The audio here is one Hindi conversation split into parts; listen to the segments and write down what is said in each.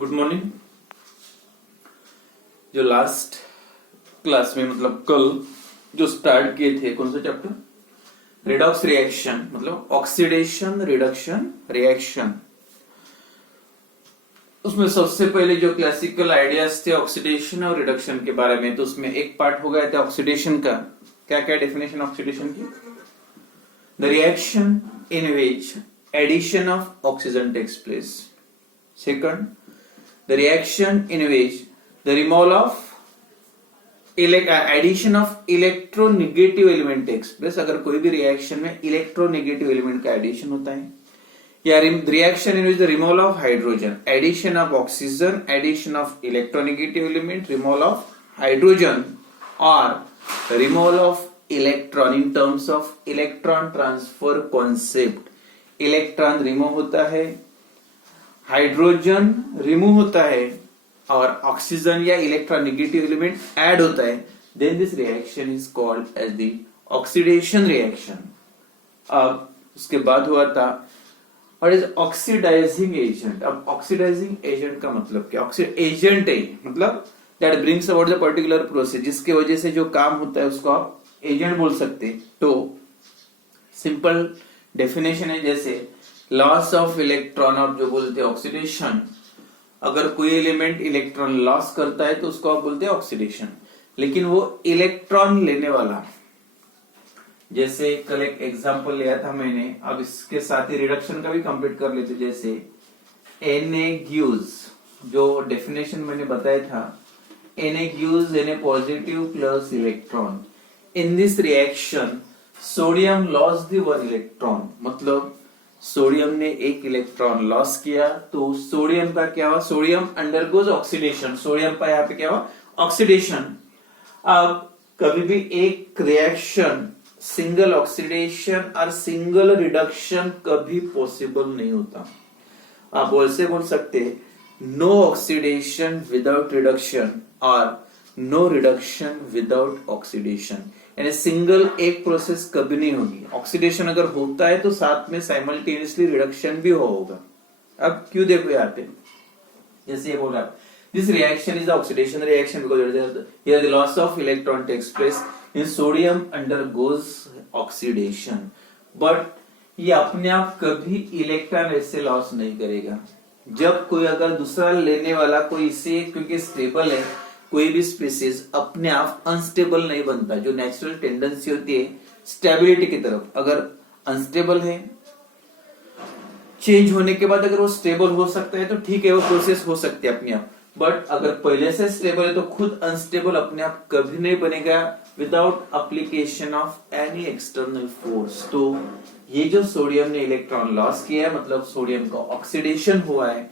Good morning. जो लास्ट क्लास में मतलब कल जो स्टार्ट किए थे कौन सा चैप्टर, रिडॉक्स रिएक्शन मतलब ऑक्सीडेशन रिडक्शन रिएक्शन, उसमें सबसे पहले जो क्लासिकल आइडियाज थे ऑक्सीडेशन और रिडक्शन के बारे में, तो उसमें एक पार्ट हो गया था ऑक्सीडेशन का। क्या क्या डेफिनेशन ऑक्सीडेशन की? The reaction in which addition of oxygen takes place. Second, the reaction in which the removal of addition of electronegative element takes place। अगर कोई भी रिएक्शन में इलेक्ट्रोनेगेटिव एलिमेंट का एडिशन होता है, या reaction in which the removal of hydrogen, addition of oxygen, addition of electronegative element, removal of hydrogen और removal of electron in terms of electron transfer concept. Electron remove होता है, हाइड्रोजन रिमूव होता है और ऑक्सीजन या इलेक्ट्रोनेगेटिव एलिमेंट ऐड होता है, then this reaction is called as the oxidation reaction. अब उसके बाद हुआ था व्हाट इज ऑक्सीडाइजिंग एजेंट। अब ऑक्सीडाइजिंग एजेंट का मतलब क्या? एजेंट है मतलब that brings about the particular process, जिसके वजह से जो काम होता है उसको आप एजेंट बोल सकते हैं। तो सिंपल डेफिनेशन है, जैसे लॉस ऑफ इलेक्ट्रॉन और जो बोलते हैं ऑक्सीडेशन। अगर कोई एलिमेंट इलेक्ट्रॉन लॉस करता है तो उसको आप बोलते हैं ऑक्सीडेशन, लेकिन वो इलेक्ट्रॉन लेने वाला, जैसे कल एक एग्जांपल लिया था मैंने, अब इसके साथ ही रिडक्शन का भी कंप्लीट कर लेते। जैसे Na gives, जो डेफिनेशन मैंने बताया था, Na gives Na positive plus electron. In this reaction sodium loss the one electron, मतलब सोडियम ने एक इलेक्ट्रॉन लॉस किया, तो सोडियम का क्या हुआ? Sodium undergoes oxidation. सोडियम का यहाँ पे क्या हुआ? ऑक्सीडेशन। अब कभी भी एक रिएक्शन सिंगल ऑक्सीडेशन और सिंगल रिडक्शन कभी पॉसिबल नहीं होता। आप वैसे बोल सकते नो ऑक्सीडेशन विदाउट रिडक्शन और नो रिडक्शन विदाउट ऑक्सीडेशन, यानी सिंगल एक प्रोसेस कभी नहीं होगी। ऑक्सीडेशन अगर होता है तो साथ में साइमल्टेनियसली रिडक्शन भी होगा। अब क्यों देखो यहाँ पे, जैसे ये बोल रहा है this reaction is the oxidation reaction because here the loss of electron takes place in sodium undergoes oxidation. But ये अपने आप कभी इलेक्ट्रॉन ऐसे लॉस नहीं करेगा। जब कोई अगर दूसरा लेने वाला कोई इसे, क्योंकि स्टेबल है, कोई भी स्पीसीज अपने आप अनस्टेबल नहीं बनता। जो नेचुरल टेंडेंसी होती है स्टेबिलिटी की तरफ, अगर अनस्टेबल है, चेंज होने के बाद अगर वो स्टेबल हो सकता है तो ठीक है, वो प्रोसेस हो सकती है अपने आप। बट अगर पहले से स्टेबल है तो खुद अनस्टेबल अपने आप कभी नहीं बनेगा without application of any external force. तो ये जो सोडियम ने इलेक्ट्रॉन लॉस किया है, मतलब सोडियम का ऑक्सीडेशन हुआ है,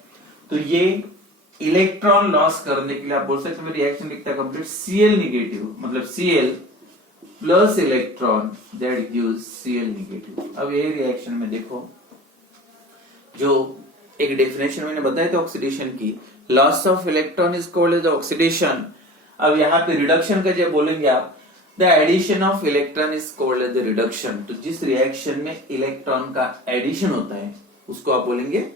तो ये इलेक्ट्रॉन लॉस करने के लिए आप बोल सकते हैं रिएक्शन लिखता है कंप्लीट Cl नेगेटिव, मतलब Cl plus electron that gives Cl negative. अब ये रिएक्शन में देखो, जो एक डेफिनेशन मैंने बताया था ऑक्सीडेशन की, loss of electron is called as oxidation. अब यहाँ पे रिडक्शन का जब बोलेंगे आप, the addition of electron is called as reduction. तो जिस रिएक्शन में इलेक्ट्रॉन का एडिशन होता है उसको आप बोलेंगे,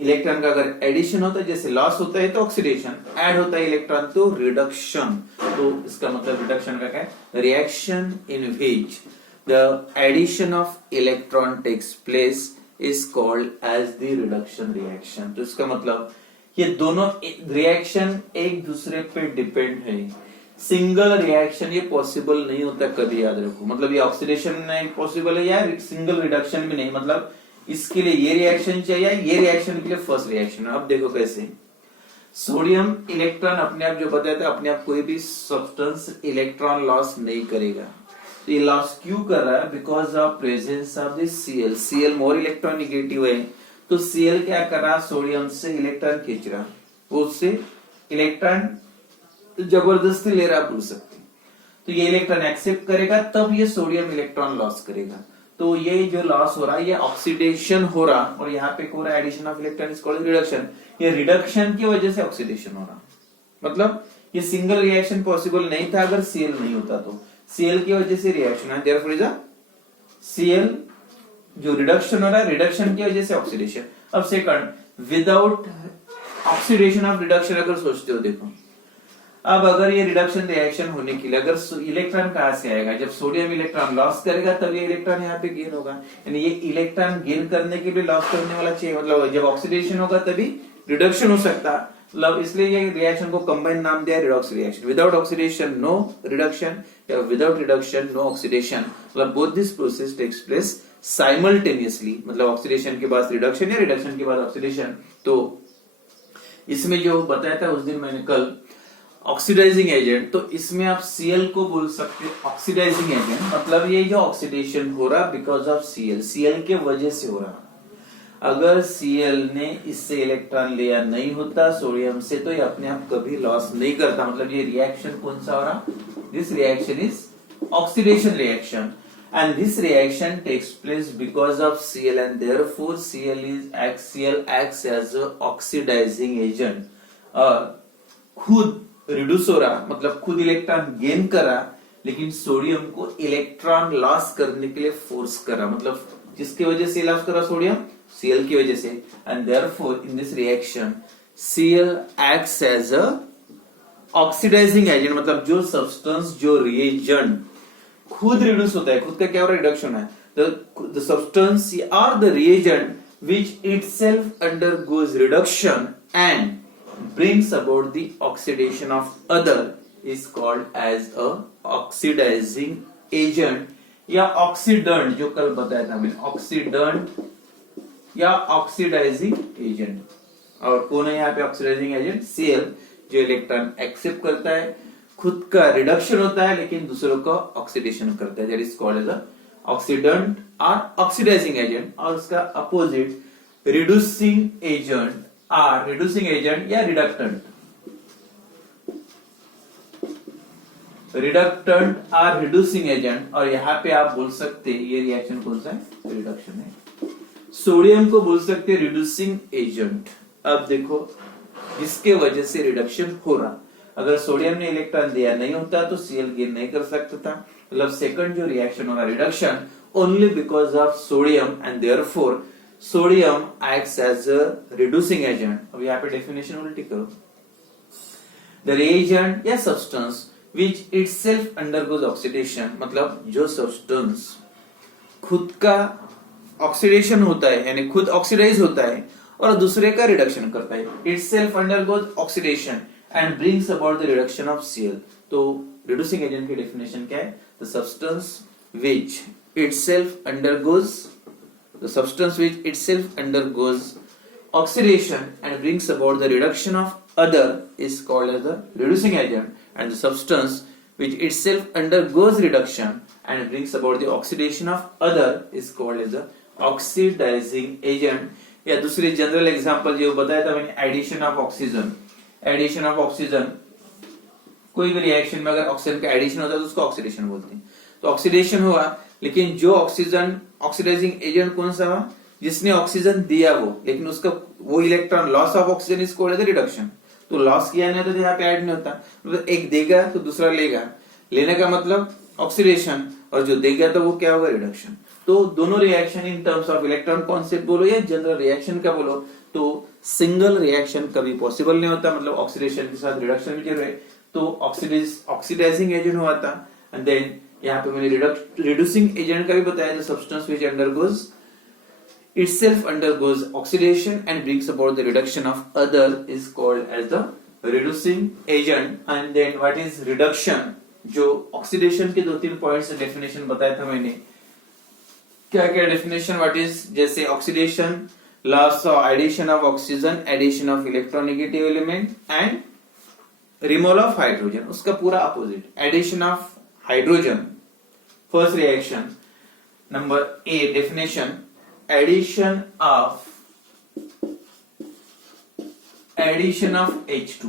इलेक्ट्रॉन का अगर एडिशन होता है, जैसे लॉस होता है तो ऑक्सीडेशन, ऐड होता है इलेक्ट्रॉन तो रिडक्शन। तो इसका मतलब रिडक्शन का क्या है? Reaction in which the addition of electron takes place is called as the reduction reaction. तो इसका मतलब ये दोनों रिएक्शन एक दूसरे पे डिपेंड है। सिंगल रिएक्शन ये पॉसिबल नहीं होता कभी, याद रखो। मतलब ये ऑक्सीडेशन नहीं पॉसिबल है या सिंगल रिडक्शन भी नहीं, मतलब इसके लिए ये रिएक्शन चाहिए, ये रिएक्शन के लिए फर्स्ट रिएक्शन। अब देखो कैसे सोडियम इलेक्ट्रॉन अपने आप जो बताया था, अपने आप कोई भी सब्सटेंस इलेक्ट्रॉन लॉस नहीं करेगा। तो ये लॉस क्यों कर रहा है? Because of presence of this Cl। Cl more electron negative है, तो Cl क्या कर रहा? सोडियम से इलेक्ट्रॉन खींच रहा, वो उससे इलेक्ट्रॉन जबरदस्ती ले रहा, बोल सकते। तो ये इलेक्ट्रॉन एक्सेप्ट करेगा, तब ये सोडियम इलेक्ट्रॉन लॉस करेगा। तो ये जो लॉस हो रहा है ये ऑक्सीडेशन हो रहा, और यहाँ पे हो रहा है addition of electron is called reduction. ये रिडक्शन की वजह से ऑक्सीडेशन हो रहा, मतलब ये सिंगल रिएक्शन पॉसिबल नहीं था अगर Cl नहीं होता तो। Cl की वजह से रिएक्शन है, देयरफॉर इज अ Cl जो रिडक्शन हो रहा है, रिडक्शन की वजह से ऑक्सीडेशन। अब second, without oxidation of reduction अगर सोचते हो, देखो अब अगर ये रिडक्शन रिएक्शन होने के लिए अगर इलेक्ट्रॉन कहां से आएगा, जब सोडियम इलेक्ट्रॉन लॉस करेगा तब ये इलेक्ट्रॉन यहाँ पे गेन होगा, यानी ये इलेक्ट्रॉन गेन करने के लिए लॉस करने वाला चाहिए, मतलब जब ऑक्सीडेशन होगा तभी रिडक्शन हो सकता है, मतलब इसलिए ये रिएक्शन को कंबाइन नाम दिया redox reaction. Without oxidation no reduction या विदाउट रिडक्शन नो ऑक्सीडेशन, मतलब both this process takes place simultaneously, मतलब ऑक्सीडेशन के बाद रिडक्शन या रिडक्शन के बाद ऑक्सीडेशन। तो इसमें जो बताया था उस दिन मैंने कल ऑक्सीडाइजिंग एजेंट, तो इसमें आप Cl को बोल सकते हैं ऑक्सीडाइजिंग एजेंट, मतलब ये जो ऑक्सीडेशन हो रहा बिकॉज ऑफ Cl के वजह से हो रहा। अगर Cl ने इससे इलेक्ट्रॉन लिया नहीं होता सोडियम से तो ये अपने आप कभी लॉस नहीं करता, मतलब ये रिएक्शन कौन सा हो रहा, this reaction is oxidation reaction and this reaction takes place because of Cl and therefore Cl acts as a oxidizing agent। खुद रिड्यूस हो रहा मतलब खुद इलेक्ट्रॉन गेन करा, लेकिन सोडियम को इलेक्ट्रॉन लॉस करने के लिए फोर्स करा, मतलब जिसकी वजह से लॉस करा सोडियम, Cl की वजह से, and therefore in this reaction Cl acts as a oxidising agent, मतलब जो सब्सटेंस जो रिएजेंट खुद रिड्यूस होता है, खुद का क्या हो रहा है, रिडक्शन है, the substance or the reagent which itself undergoes reduction and brings about the oxidation of other is called as a oxidizing agent या ऑक्सीडेंट, जो कल बताया था मैंने, ऑक्सीडेंट या ऑक्सीडाइजिंग एजेंट। और कौन है यहाँ पे ऑक्सीडाइजिंग एजेंट, Cl, जो इलेक्ट्रॉन एक्सेप्ट करता है, खुद का रिडक्शन होता है लेकिन दूसरों का ऑक्सीडेशन करता है, that is called as oxidant और ऑक्सीडाइजिंग एजेंट। और उसका अपोजिट रिड्यूसिंग एजेंट और रिड्यूसिंग एजेंट या रिडक्टेंट, रिडक्टेंट और रिड्यूसिंग एजेंट। और यहाँ पे आप बोल सकते ये रिएक्शन कौन सा है, रिडक्शन है। सोडियम को बोल सकते रिड्यूसिंग एजेंट। अब देखो जिसके वजह से रिडक्शन हो रहा, अगर सोडियम ने इलेक्ट्रॉन दिया नहीं होता तो Cl गेन नहीं कर सकता था, मतलब सेकंड जो रिएक्शन होगा reduction only because of sodium and therefore sodium acts as a reducing agent. अब यहाँ पे डेफिनेशन उल्टी करो, द रिएजेंट या substance which itself undergoes oxidation, मतलब जो सब्सटेंस खुद का ऑक्सीडेशन होता है यानी खुद ऑक्सीडाइज होता है और दूसरे का रिडक्शन करता है, itself undergoes oxidation and brings about the reduction of Cl। तो reducing agent की definition क्या है, the substance which itself undergoes oxidation and brings about the reduction of other is called as the reducing agent, and the substance which itself undergoes reduction and brings about the oxidation of other is called as the oxidizing agent। या दूसरी जनरल एग्जांपल जो बताया था मैंने, addition of oxygen. Addition of oxygen, कोई भी रिएक्शन में अगर ऑक्सीजन का एडिशन होता है तो उसको ऑक्सीडेशन बोलते हैं। तो ऑक्सीडेशन हुआ, लेकिन जो ऑक्सीजन ऑक्सीडाइजिंग एजेंट कौन सा हुआ, जिसने ऑक्सीजन दिया वो, लेकिन उसका वो electron loss of oxygen is called as reduction. तो लॉस किया नहीं तो यहाँ पे ऐड नहीं होता, मतलब एक देगा तो दूसरा लेगा, लेने का मतलब ऑक्सीडेशन, और जो देगा तो वो क्या होगा, रिडक्शन। तो दोनों reaction in terms of electron concept बोलो या जनरल रिएक्शन का बोलो, तो सिंगल रिएक्शन कभी पॉसिबल नहीं होता, मतलब ऑक्सीडेशन के साथ रिडक्शन भी जरूर है। तो ऑक्सीडाइजिंग एजेंट हुआ था, एंड देन यहाँ पे मैंने रिड्यूसिंग एजेंट का भी बताया, the substance which undergoes itself undergoes oxidation and brings about the reduction of other is called as the reducing agent। and then what is reduction, जो ऑक्सीडेशन के 2-3 पॉइंट्स डेफिनेशन बताया था मैंने, क्या क्या डेफिनेशन, व्हाट इज, जैसे ऑक्सीडेशन, लॉस और addition of oxygen, addition of electronegative element and removal of hydrogen. उसका पूरा opposite addition of hydrogen, first reaction. Number A definition, addition of H2,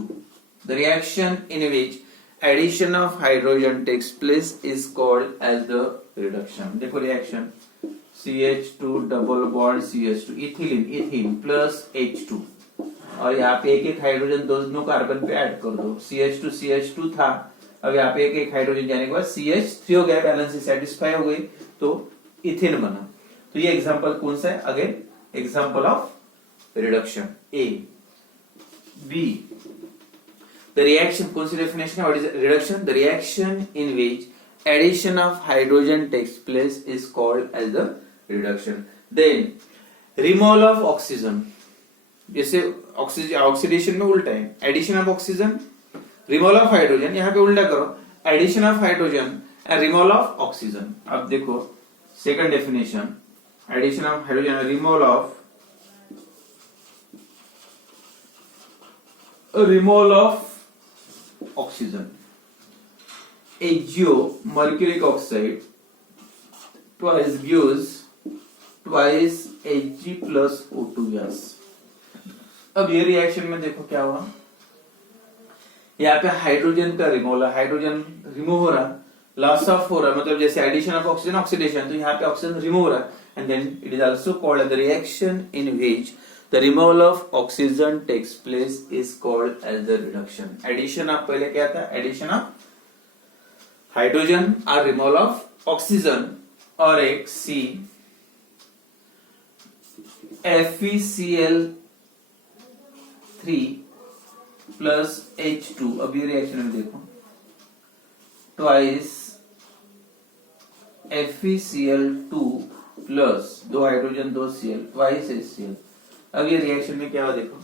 the reaction in which addition of hydrogen takes place is called as the reduction। देखो reaction CH2 double bond CH2 ethylene plus H2, और यहाँ पे एक एक हाइड्रोजन दोनों कार्बन पे ऐड कर दो, CH2 था, अब यहाँ पे एक एक हाइड्रोजन जाने के बाद CH3 हो गया, बैलेंस सेटिस्फाई हो गई तो इथिन बना। तो ये एग्जांपल कौन सा है, again example of reduction. A. B. The reaction, कौन सी definition है? What is reduction? The reaction in which addition of hydrogen takes place is called as the reduction. Then removal of oxygen, जैसे ऑक्सीडेशन में उल्टा है, addition of oxygen, removal of hydrogen, यहाँ पे उल्टा करो, addition of hydrogen and removal of oxygen. अब देखो second definition, addition of hydrogen, removal of oxygen. HgO, mercuric oxide, twice gives twice Hg plus O2 gas. अब ये रिएक्शन में देखो क्या हुआ, यहाँ पे हाइड्रोजन का रिमूवल, हाइड्रोजन रिमूव हो रहा, लॉस ऑफ हो रहा, मतलब जैसे एडिशन ऑफ ऑक्सीजन, ऑक्सीडेशन, तो यहाँ पे ऑक्सीजन रिमूव हो रहा, and then it is also called the reaction in which the removal of oxygen takes place is called as the reduction. Addition of, पहले क्या था, एडिशन ऑफ हाइड्रोजन और रिमूवल ऑफ ऑक्सीजन, और एक सी FeCl3 प्लस H2. अब ये रिएक्शन में देखो, twice FeCl2 plus 2 hydrogen 2 Cl, twice HCl. अब ये रिएक्शन में क्या हुआ देखो,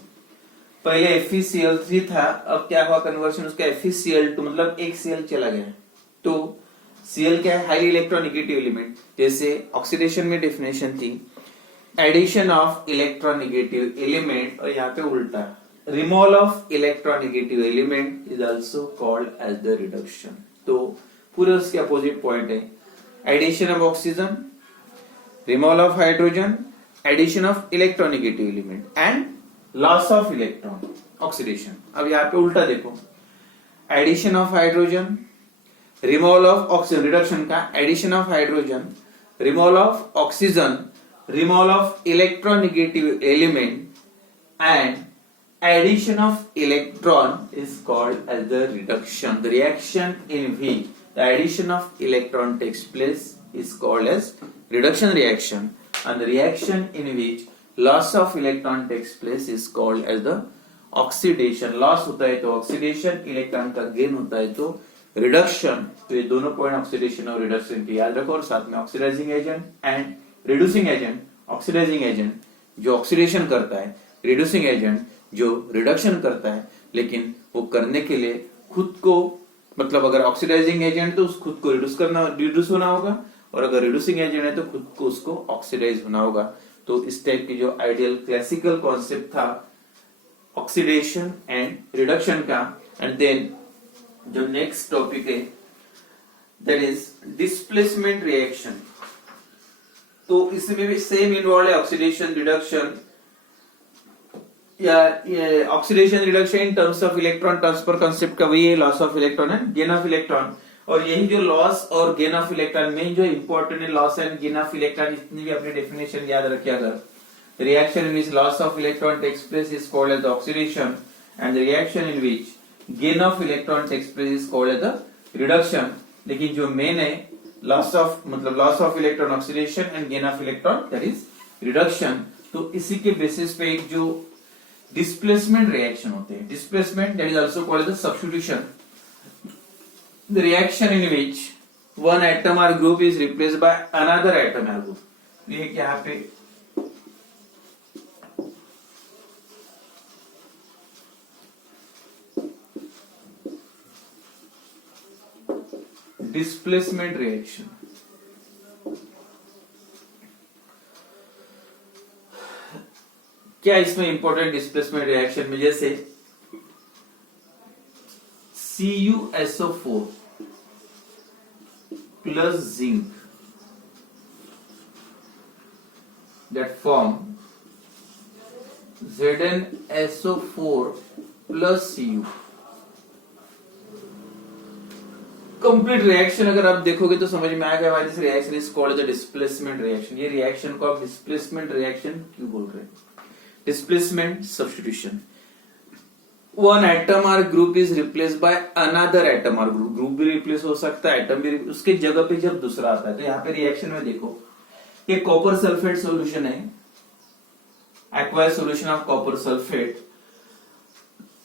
पहले FeCl3 था, अब क्या हुआ कन्वर्शन उसका FeCl2, मतलब एक Cl चला गया. तो Cl क्या है, हाईली इलेक्ट्रोनेगेटिव एलिमेंट. जैसे ऑक्सीडेशन में डेफिनेशन थी एडिशन ऑफ इलेक्ट्रोनेगेटिव एलिमेंट, और यहाँ पे उल्टा, removal of electronegative element is also called as the reduction. तो पूरे उसके अपोजिट पॉइंट है, addition of oxygen, removal of hydrogen, addition of electronegative element and loss of electron, oxidation. अब यहाँ पे उल्टा देखो, addition of hydrogen, removal of oxygen, reduction का, addition of hydrogen, removal of oxygen, removal of electronegative element and addition of electron is called as the reduction. The reaction in which the addition of electron takes place is called as reduction reaction, and the reaction in which loss of electron takes place is called as the oxidation. Loss होता है तो oxidation, इलेक्ट्रॉन का गेन होता है तो रिडक्शन. तो ये दोनों पॉइंट ऑक्सीडेशन और रिडक्शन के याद रखो, और साथ में oxidising agent and reducing agent. Oxidising agent जो ऑक्सीडेशन करता है, रिड्यूसिंग एजेंट जो रिडक्शन करता है, लेकिन वो करने के लिए खुद को, मतलब अगर ऑक्सीडाइजिंग एजेंट तो उस खुद को रिड्यूस होना होगा, और अगर रिड्यूसिंग एजेंट है तो खुद को उसको ऑक्सीडाइज होना होगा. तो इस टाइप की जो आइडियल क्लासिकल कॉन्सेप्ट था ऑक्सीडेशन एंड रिडक्शन का. एंड देन जो नेक्स्ट टॉपिक है दैट इज डिस्प्लेसमेंट रिएक्शन. तो इसमें भी सेम इन्वॉल्व है ऑक्सीडेशन रिडक्शन, या oxidation reduction in terms of electron transfer concept का वही है, loss of electron and gain of electron. और यही जो लॉस और गेन ऑफ इलेक्ट्रॉन में जो इंपॉर्टेंट है, loss and gain of electron, इतनी भी अपने डेफिनेशन याद रखिए. अगर reaction in which loss of electron takes place is called as oxidation, and reaction in which gain of electron takes place is called as reduction. लेकिन जो मेन है लॉस ऑफ, मतलब loss of electron oxidation and gain of electron that is reduction. तो इसी के बेसिस पे एक जो डिस्प्लेसमेंट रिएक्शन होते हैं, displacement that is also called as substitution. The reaction in which one atom or group is replaced by another atom or group. ये यहाँ पे डिस्प्लेसमेंट रिएक्शन. क्या इसमें इंपॉर्टेंट डिस्प्लेसमेंट रिएक्शन में, जैसे CuSO4 plus zinc that form ZnSO4 plus Cu. Complete reaction अगर आप देखोगे तो समझ में आ गया भाई, this reaction is called the displacement reaction. ये रिएक्शन को आप डिस्प्लेसमेंट रिएक्शन क्यों बोल रहे हैं? Displacement substitution, one atom or group is replace by another atom or group. Group भी रिप्लेस हो सकता है, एटम भी, उसके जगह पे जब दूसरा आता है. तो यहाँ पे रिएक्शन में देखो, ये कॉपर सल्फेट सॉल्यूशन है, acquired solution of copper sulphate.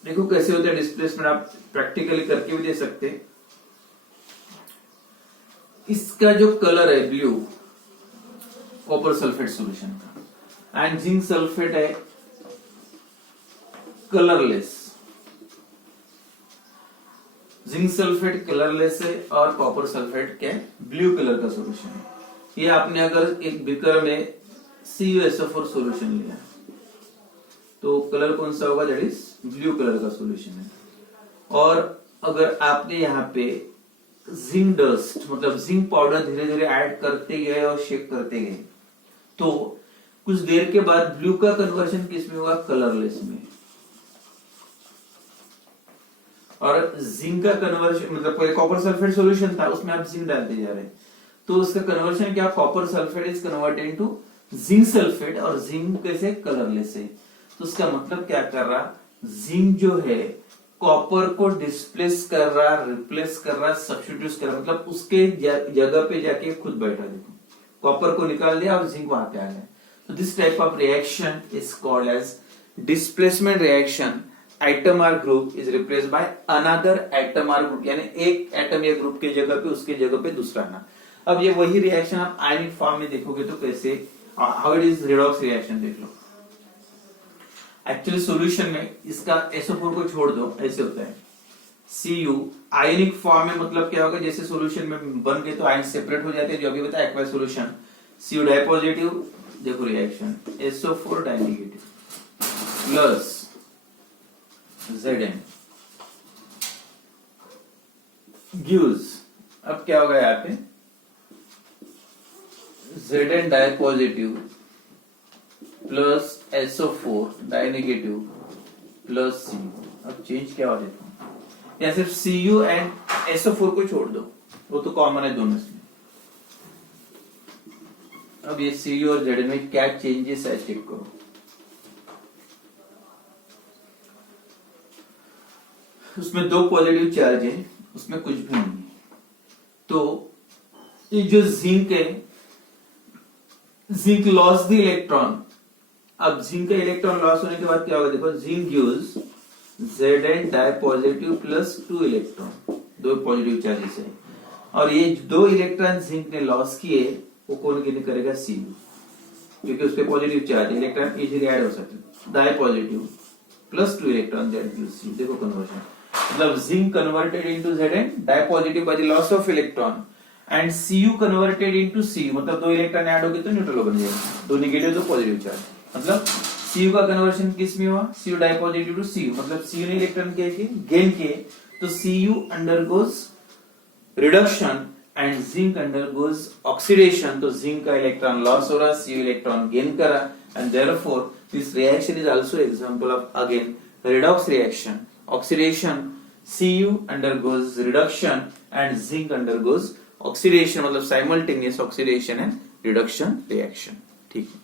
देखो कैसे होता है डिस्प्लेसमेंट, आप प्रैक्टिकली करके भी दे सकते हैं। इसका जो कलर है ब्लू, कॉपर सल्फेट सॉल्यूशन का, एंड जिंक सल्फेट है कलरलेस। जिंक सल्फेट कलरलेस है और कॉपर सल्फेट क्या है, ब्लू कलर का सॉल्यूशन है। ये आपने अगर एक बीकर में CuSO4 सॉल्यूशन लिया तो कलर कौन सा होगा, दैट इज ब्लू कलर का सॉल्यूशन है। और अगर आपने यहाँ पे जिंक डस्ट मतलब जिंक पाउडर धीरे धीरे ऐड करते गए और शेक करते गए तो कुछ देर के बाद ब्लू का कन्वर्जन किस में होगा, कलरलेस में। और जिंक का कन्वर्जन मतलब कोई कॉपर सल्फेट सॉल्यूशन था उसमें आप जिंक डालते जा रहे हैं तो उसका कन्वर्जन क्या, copper sulphate is converted into zinc sulphate और जिंक कैसे, कलरलेस है। तो उसका मतलब क्या कर रहा, जिंक जो है कॉपर को डिस्प्लेस कर रहा, रिप्लेस कर रहा, सब्स्टिट्यूट कर रहा, मतलब उसके जगह पे जाके खुद बैठा। देखो कॉपर को निकाल दिया और जिंक वहां पे आ गया। तो this type of reaction is called as displacement reaction. Atom or group is replaced by another atom or group, यानी एक एटम या ग्रुप के जगह पे उसके जगह पे दूसरा आना। अब ये वही रिएक्शन आप आयनिक फॉर्म में देखोगे तो कैसे, how it is redox reaction देख लो। एक्चुअली सॉल्यूशन में इसका SO4 को छोड़ दो, ऐसे होता है Cu आयनिक फॉर्म में, मतलब क्या होगा, जैसे सॉल्यूशन में बन गए तो आयन सेपरेट हो जाते हैं, जो अभी बताया acquired solution. Cu di positive, देखो reaction SO4 di negative plus Zn gives, अब क्या होगा यहाँ पे, Zn di positive plus SO4 di negative plus Cu। अब चेंज क्या हो जाता है, या सिर्फ Cu एंड SO4 को छोड़ दो, वो तो कॉमन है दोनों में। अब ये Cu और Zn में क्या चेंजेस है चेक करो। उसमें 2 पॉजिटिव चार्ज है, उसमें कुछ भी नहीं है। तो ये जो जिंक है, जिंक लॉस द इलेक्ट्रॉन। अब जिंक का इलेक्ट्रॉन लॉस होने के बाद क्या होगा, देखो zinc gives Zn di positive plus 2 electron, 2 positive charges है। और ये 2 इलेक्ट्रॉन जिंक ने लॉस किए वो कौन गेन करेगा, Cu, क्योंकि उस पर positive charge, electron easily add हो सकते। Di positive plus 2 electron that gives Cu। देखो कन्वर्जन, मतलब zinc converted into Zn di positive by the loss of electron and Cu converted into Cu, मतलब 2 इलेक्ट्रॉन ऐड होगी तो न्यूट्रल बन जाएगा, 2 नेगेटिव 2 पॉजिटिव चार्ज। मतलब Cu का कन्वर्जन किस में हुआ, Cu di positive to Cu, मतलब Cu ने इलेक्ट्रॉन क्या किए, गेन किए, तो Cu undergoes reduction and zinc undergoes oxidation. तो जिंक का इलेक्ट्रॉन लॉस हो रहा, Cu इलेक्ट्रॉन गेन करा, and therefore this reaction is also example of again redox reaction. Oxidation, Cu undergoes reduction and zinc undergoes oxidation, मतलब simultaneous oxidation and reduction reaction। ठीक है।